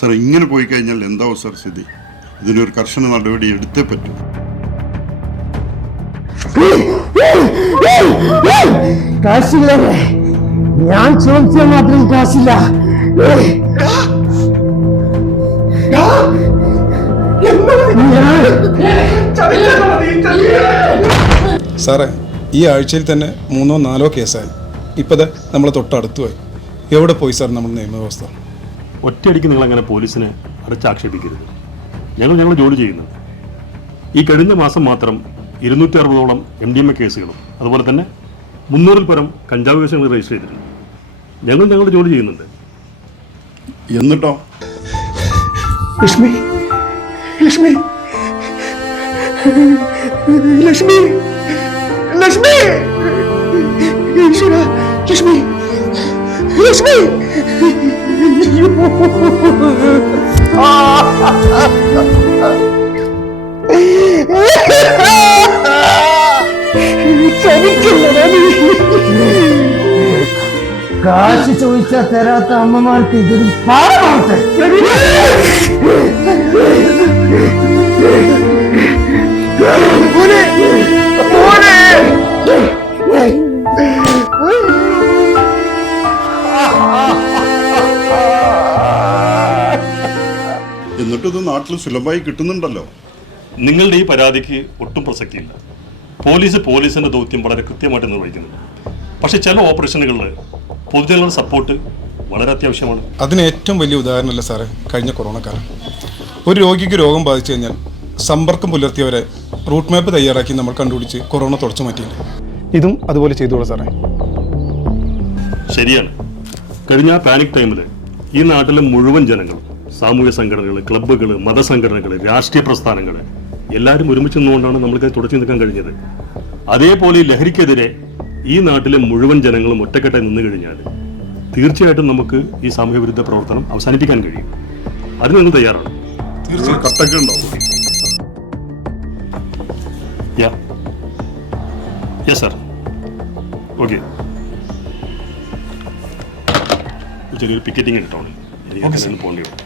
Sir ഇങ്ങനെ പോയി കഴിഞ്ഞാൽ എന്താവും സാർ സ്ഥിതി? ഇതിനൊരു കർശന നടപടി എടുത്തേ പറ്റൂ. കാശില്ല, ഞാൻ ചോദിച്ചാൽ മാത്രം കാശില്ല. സാറേ, ഈ ആഴ്ചയിൽ തന്നെ 3 or 4 കേസായി. ഇപ്പത് നമ്മളെ തൊട്ടടുത്തുമായി. എവിടെ പോയി സാർ നമ്മുടെ നിയമവ്യവസ്ഥ? ഒറ്റയടിക്ക് നിങ്ങളങ്ങനെ പോലീസിനെ അടച്ചാക്ഷേപിക്കരുത്. ഞങ്ങൾ ജോലി ചെയ്യുന്നത്. ഈ കഴിഞ്ഞ മാസം മാത്രം 260ഓളം MDMA കേസുകളും അതുപോലെ തന്നെ 300-ൽ പരം കഞ്ചാവ് കേസുകൾ രജിസ്റ്റർ ചെയ്തിട്ടുണ്ട്. ഞങ്ങളുടെ ജോലി ചെയ്യുന്നുണ്ട്. എന്നിട്ടോ? ലക്ഷ്മി ലക്ഷ്മി ലക്ഷ്മി ലക്ഷ്മി ഈശ്വര, ലക്ഷ്മി ലക്ഷ്മി കാശ് ചോദിച്ചാൽ തരാത്ത അമ്മമാർക്ക് ഇതൊരു പാവമാവട്ടെ. എന്നിട്ടിത് നാട്ടിൽ സുലഭമായി കിട്ടുന്നുണ്ടല്ലോ. നിങ്ങളുടെ ഈ പരാതിക്ക് ഒട്ടും പ്രസക്തിയില്ല. പോലീസിന്റെ ദൗത്യം വളരെ കൃത്യമായിട്ട് നിർവഹിക്കുന്നു. പക്ഷെ ചില ഓപ്പറേഷനുകളിൽ പൊതുജനങ്ങളുടെ സപ്പോർട്ട് വളരെ അത്യാവശ്യമാണ്. അതിന് ഏറ്റവും വലിയ ഉദാഹരണമല്ല സാറേ കഴിഞ്ഞ കൊറോണ കാലം. ഒരു രോഗിക്ക് രോഗം ബാധിച്ചു കഴിഞ്ഞാൽ സമ്പർക്കം പുലർത്തിയവരെ റൂട്ട് മാപ്പ് തയ്യാറാക്കി നമ്മൾ കണ്ടുപിടിച്ച് കൊറോണ തുടച്ചു മാറ്റിയില്ല. ഇതും അതുപോലെ ചെയ്തോളൂ സാറേ. ശരിയാണ്. കഴിഞ്ഞ പാനിക് ടൈമിൽ ഈ നാട്ടിലെ മുഴുവൻ ജനങ്ങളും, സാമൂഹ്യ സംഘടനകൾ, ക്ലബ്ബുകൾ, മതസംഘടനകൾ, രാഷ്ട്രീയ പ്രസ്ഥാനങ്ങൾ എല്ലാവരും ഒരുമിച്ച് നിന്നുകൊണ്ടാണ് നമ്മൾക്ക് തുടച്ചു നിൽക്കാൻ കഴിഞ്ഞത്. അതേപോലെ ഈ ലഹരിക്കെതിരെ ഈ നാട്ടിലെ മുഴുവൻ ജനങ്ങളും ഒറ്റക്കെട്ടായി നിന്നു കഴിഞ്ഞാൽ തീർച്ചയായിട്ടും നമുക്ക് ഈ സാമൂഹ്യ വിരുദ്ധ പ്രവർത്തനം അവസാനിപ്പിക്കാൻ കഴിയും. അതിന് നിങ്ങൾ തയ്യാറാണ്? തീർച്ചയായും. കട്ടൊക്കെ ഉണ്ടാവും. Yes sir. ഓക്കെ, ചെറിയൊരു പിക്കറ്റിംഗ് ഇട്ടോളൂ. എനിക്ക് പോകേണ്ടി വരും.